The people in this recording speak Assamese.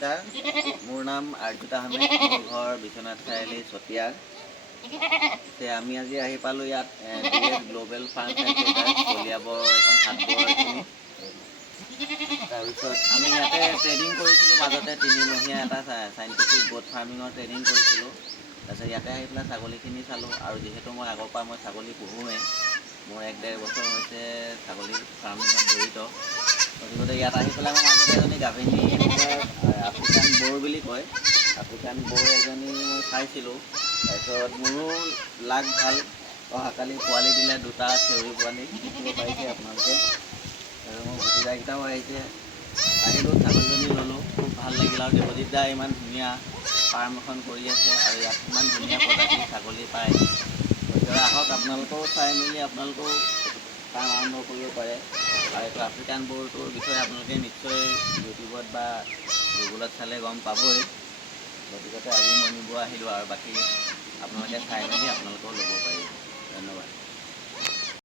নমস্কাৰ, মোৰ নাম আৰ্জুত আহমেদ, মোৰ ঘৰ বিশ্বনাথ চাৰিআলি চতিয়াৰ। আমি আজি আহি পালোঁ ইয়াত DS global farm and traders Kaliabor এখন হাটবৰ এইখিনিত। তাৰপিছত আমি ইয়াতে ট্ৰেইনিং কৰিছিলোঁ, মাজতে 3 মহীয়া এটা চাইণ্টিফিক গোট ফাৰ্মিঙৰ ট্ৰেইনিং কৰিছিলোঁ। তাৰপিছত ইয়াতে আহি পেলাই ছাগলীখিনি চালোঁ, আৰু যিহেতু মই আগৰ পৰা ছাগলী পোহোঁৱেই, মোৰ 1-1.5 বছৰ হৈছে ছাগলী ফাৰ্মিঙত জড়িত। গতিকে ইয়াত আহি পেলাই মই মাজতে এজনী গাভিনী আফ্ৰিকান বৰ বুলি কয়, আফ্ৰিকান বৰ এজনী মই চাইছিলোঁ। তাৰপিছত মোৰো লাগ ভাল, অহাকালি পোৱালি দিলে 2টা চেউৰী পোৱালি দেখিব পাইছে আপোনালোকে। আৰু মোৰ ভতিজাকেইটাও আহিছে, আহিলোঁ ছাগলীজনী ল'লোঁ, খুব ভাল লাগিল। আৰু দেৱজিৎ দা ইমান ধুনীয়া ফাৰ্ম এখন কৰি আছে, আৰু ইয়াত ইমান ধুনীয়া প্ৰজাতিৰ ছাগলী পায়। গতিকে আহক, আপোনালোকেও চাই মেলি আপোনালোকেও ফাৰ্ম আৰম্ভ কৰিব পাৰে। আৰু এইটো আফ্ৰিকান বৰটোৰ বিষয়ে আপোনালোকে নিশ্চয় ইউটিউবত বা গুগলত চালে গম পাবই। গতিকে আজি মই নিব আহিলোঁ, আৰু বাকী আপোনালোকে চাই মেলি আপোনালোকেও ল'ব পাৰিব। ধন্যবাদ।